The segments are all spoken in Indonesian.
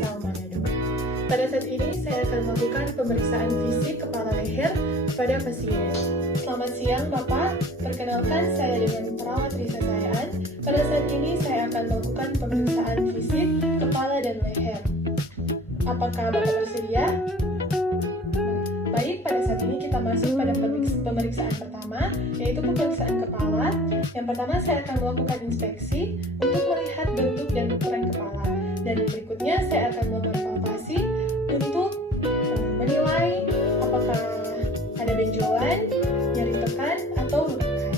asal Manado. Pada saat ini saya akan melakukan pemeriksaan fisik kepala leher kepada pasien. Selamat siang Bapak, perkenalkan saya dengan perawat Risa Sayaan. Pada saat ini saya akan melakukan pemeriksaan fisik kepala dan leher. Apakah Bapak bersedia? Baik, pada saat ini kita masuk pada pemeriksaan pertama, yaitu pemeriksaan kepala. Yang pertama saya akan melakukan inspeksi untuk melihat bentuk dan ukuran kepala. Dan berikutnya saya akan melakukan palpasi untuk menilai apakah ada benjolan, nyeri tekan, atau lekukan.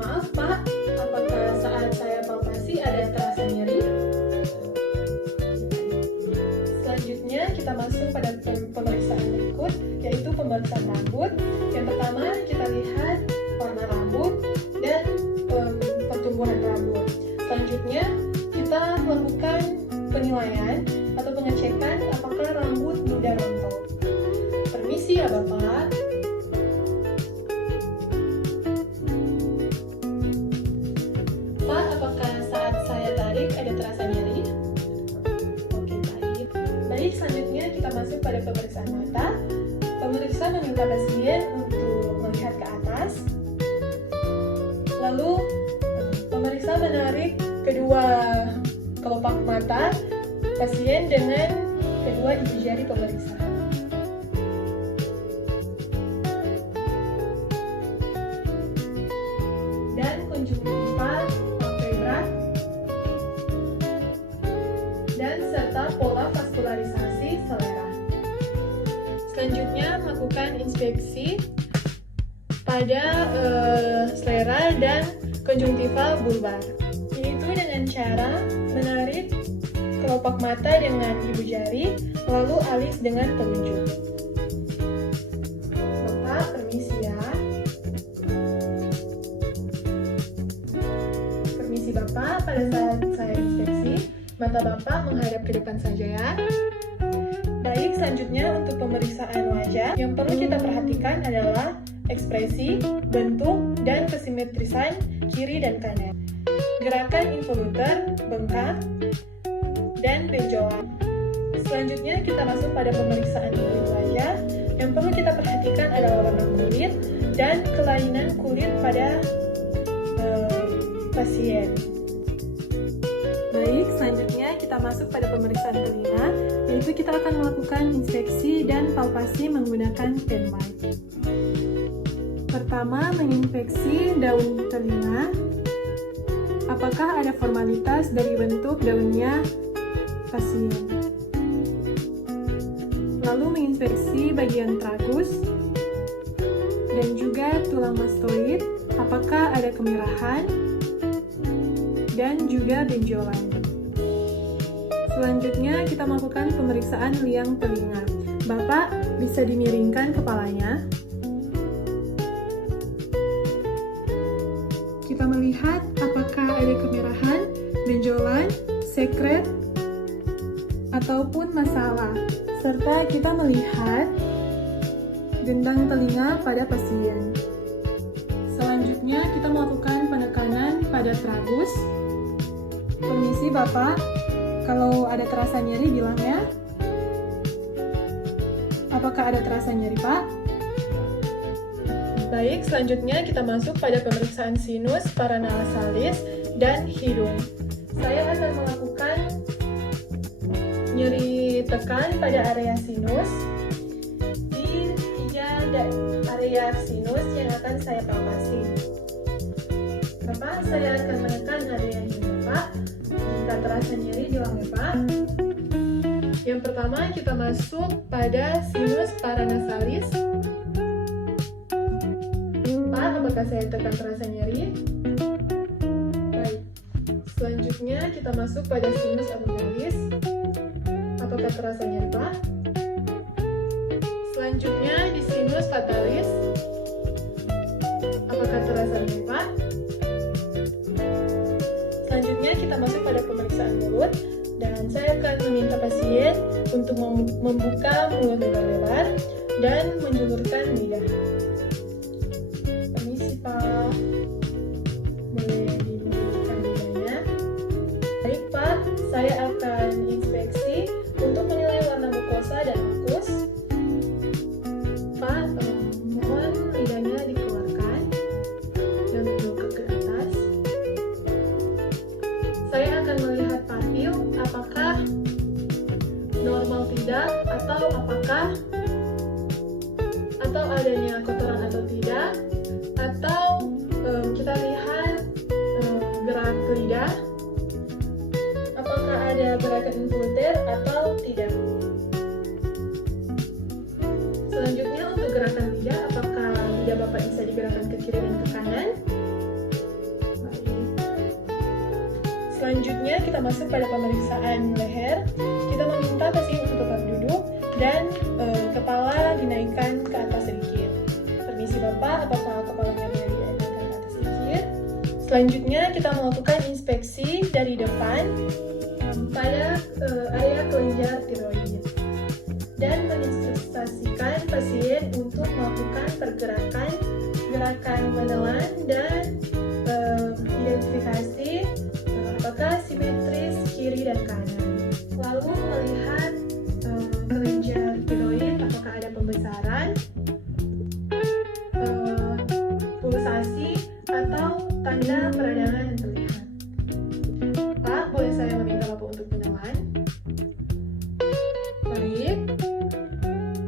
Maaf Pak, apakah saat saya palpasi ada terasa nyeri? Selanjutnya kita masuk pada pemeriksaan berikut, yaitu pemeriksaan rambut. Yang pertama kita lihat warna rambut dan pertumbuhan rambut. Selanjutnya kita melakukan penilaian atau pengecekan apakah rambut mudah rontok. Permisi ya Bapak. Pak, apakah saat saya tarik ada terasa nyeri? Oke, baik. Baik, selanjutnya kita masuk pada pemeriksaan mata. Pemeriksa meminta pasien untuk melihat ke atas. Lalu pemeriksa menarik kedua kelopak mata pasien dengan kedua ibu jari pemeriksa. Dan konjungtiva palpebra dan serta pola vaskularisasi selera. Selanjutnya melakukan inspeksi pada selera dan konjungtiva bulbar, yaitu dengan cara menarik kelopak mata dengan ibu jari, lalu alis dengan telunjuk. Bapak, permisi ya. Permisi Bapak, pada saat saya inspeksi, mata Bapak menghadap ke depan saja ya. Baik, selanjutnya untuk pemeriksaan wajah, yang perlu kita perhatikan adalah ekspresi, bentuk, dan kesimetrisan kiri dan kanan. Gerakan involuter, bengkak, dan benjolan. Selanjutnya kita masuk pada pemeriksaan kulit wajah. Yang perlu kita perhatikan adalah warna kulit dan kelainan kulit pada pasien. Baik, selanjutnya kita masuk pada pemeriksaan telinga, yaitu kita akan melakukan inspeksi dan palpasi menggunakan pen light. Pertama, menginspeksi daun telinga. Apakah ada formalitas dari bentuk daunnya pasien? Lalu menginspeksi bagian tragus dan juga tulang mastoid. Apakah ada kemerahan dan juga benjolan. Selanjutnya kita melakukan pemeriksaan liang telinga. Bapak bisa dimiringkan kepalanya. Kita melihat apakah ada kemerahan, benjolan, sekret, ataupun masalah. Serta kita melihat gendang telinga pada pasien. Selanjutnya kita melakukan penekanan pada tragus. Permisi Bapak, kalau ada terasa nyeri bilang ya. Apakah ada terasa nyeri Pak? Baik, selanjutnya kita masuk pada pemeriksaan sinus, paranasalis, dan hidung. Saya akan melakukan nyeri tekan pada area sinus di 3 area sinus yang akan saya palpasi. Bapak, saya akan menekan area ini Bapak. Jika terasa nyeri bilang ya Pak. Yang pertama kita masuk pada sinus paranasalis. Pak, apakah saya tekan terasa nyeri? Baik. Selanjutnya kita masuk pada sinus abdominalis. Apakah terasa nyeri Pak? Selanjutnya di sinus fatalis. Apakah terasa nyeri Pak? Selanjutnya kita masuk pada pemeriksaan mulut. Dan saya akan meminta pasien untuk membuka mulut lebar-lebar dan menjulurkan lidah. Permisi Pak, boleh dijulurkan lidahnya. saya akan melihat profil apakah normal tidak, atau adanya kotoran atau tidak, atau kita lihat gerak lidah, apakah ada gerakan involunter atau tidak. Selanjutnya untuk gerakan lidah, apakah lidah Bapak bisa digerakkan ke kiri dan ke kanan? Selanjutnya kita masuk pada pemeriksaan leher. Kita meminta pasien untuk tetap duduk dan kepala dinaikkan ke atas sedikit. Permisi Bapak, apakah kepalanya boleh dinaikkan ke atas sedikit? Selanjutnya kita melakukan inspeksi dari depan pada area kelenjar tiroid dan menginstruksikan pasien untuk melakukan gerakan menelan dan identifikasi apakah simetris kiri dan kanan. Lalu melihat kelenjar tiroid apakah ada pembesaran, pulsasi, atau tanda peradangan yang terlihat. Pak, boleh saya meminta Bapak untuk menelan? Baik.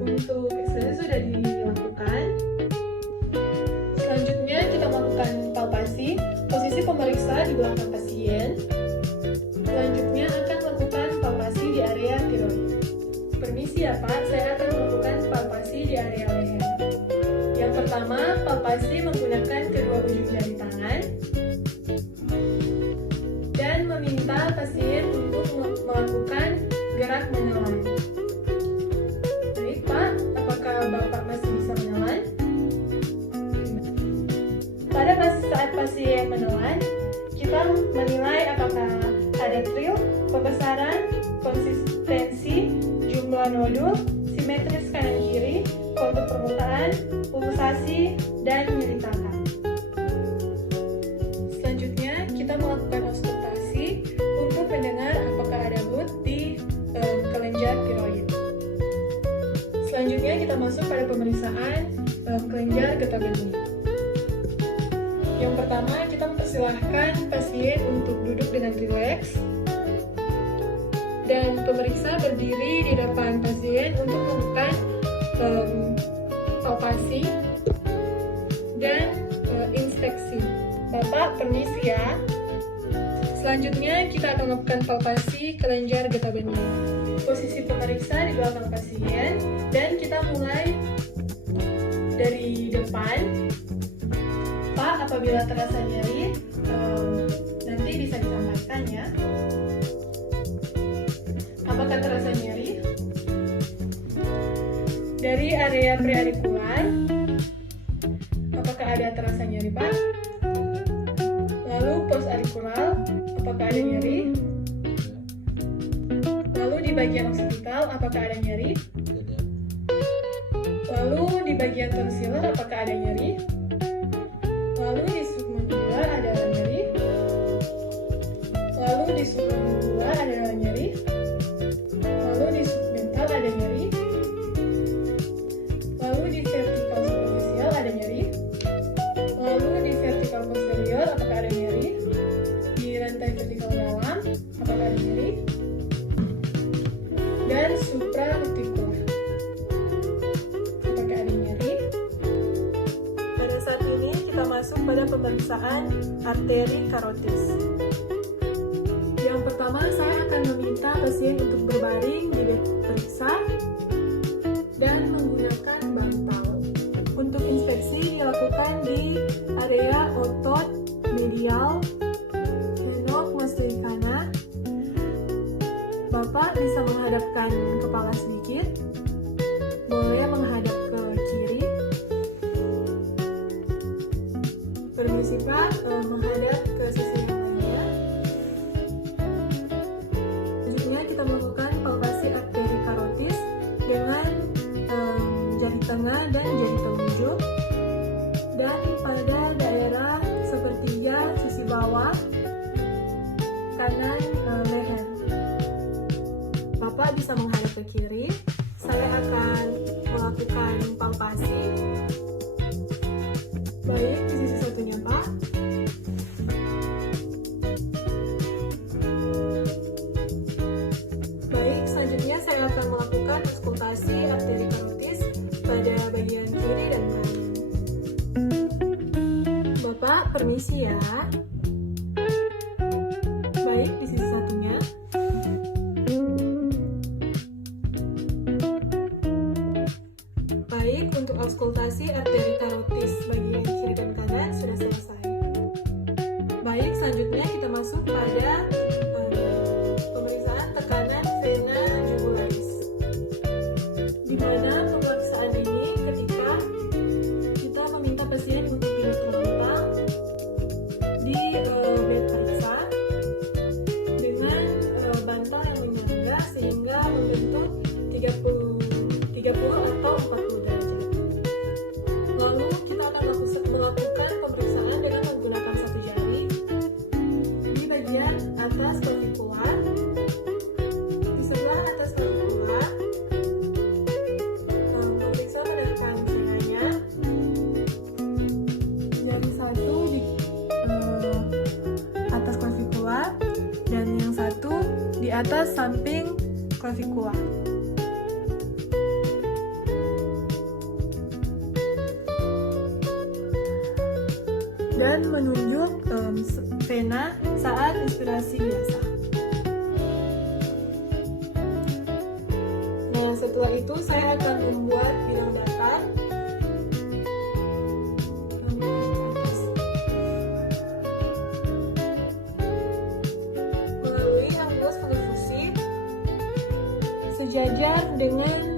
Untuk X-ray sudah dilakukan. Selanjutnya kita melakukan palpasi. Posisi pemeriksa di belakang pasien. Selanjutnya akan melakukan palpasi di area tiroid. Permisi ya Pak, saya akan melakukan palpasi di area leher. Yang pertama, palpasi menggunakan kedua ujung jari tangan dan meminta pasien untuk melakukan gerak menelan. Baik Pak, apakah Bapak masih bisa menelan? Pada saat pasien menelan, kita menilai apakah ada trill, pembesaran, konsistensi, jumlah nodul, simetris kanan kiri, kontur permukaan, pulsasi, dan nyeri tangan. Selanjutnya, kita melakukan auskultasi untuk mendengar apakah ada blood di kelenjar tiroid. Selanjutnya, kita masuk pada pemeriksaan kelenjar getah benih. Yang pertama, kita mempersilahkan pasien untuk duduk dengan rileks dan pemeriksa berdiri di depan pasien untuk melakukan palpasi dan inspeksi. Bapak, permisi ya. Selanjutnya, kita akan melakukan palpasi kelenjar getah benih. Posisi pemeriksa di belakang pasien dan kita mulai dari depan. Pak, apabila terasa nyeri, nanti bisa disampaikan ya. Apakah terasa nyeri? Dari area preaurikular, apakah ada terasa nyeri Pak? Lalu postaurikular, apakah ada nyeri? Lalu di bagian occipital, apakah ada nyeri? Lalu di bagian tonsillar, apakah ada nyeri? Lalu di submandibular ada nyeri. Lalu di submandibular ada nyeri. Lalu di submental ada nyeri. Lalu di vertikal superficial ada nyeri. Lalu di vertikal posterior apakah ada nyeri? Di rantai vertikal dalam apakah ada nyeri? Dan supraretikular apakah ada nyeri? Pada saat ini kita masuk pada pemeriksaan arteri karotis. Yang pertama, saya akan meminta pasien untuk berbaring di bed periksa dan menggunakan bantal. Untuk inspeksi dilakukan di area otot medial henocostoicana. Bapak bisa menghadapkan kepala sedikit, boleh menghadap ke kiri. Permisi Pak, menghadap ke sisi yang lainnya. Selanjutnya kita melakukan palpasi arteri karotis dengan jari tengah dan jari telunjuk, dan pada daerah sepertiga sisi bawah kanan leher. Bapak bisa menghadap ke kiri. Saya akan melakukan palpasi. Baik, di sisi satunya Pak. permisi ya. Baik, di sisi satunya. Baik, untuk auskultasi arteri karotis bagian kiri dan kanan sudah selesai. Baik, selanjutnya kita masuk pada pemeriksaan tekanan vena jugularis. Di mana pemeriksaan ini ketika kita meminta pasien untuk duduk terlentang di bed periksa dengan bantal yang menyangga sehingga membentuk 30 atau 40 derajat. Lalu kita akan melakukan pemeriksaan dengan menggunakan satu jari di bagian atas clavicula, di sebelah atas clavicula, memeriksa menaikkan venanya, jari satu di atas clavicula dan yang satu di atas samping clavicula. Dan menunjuk vena saat inspirasi biasa. Nah, setelah itu saya akan membuat bidang datar melalui ambulans perfusi sejajar dengan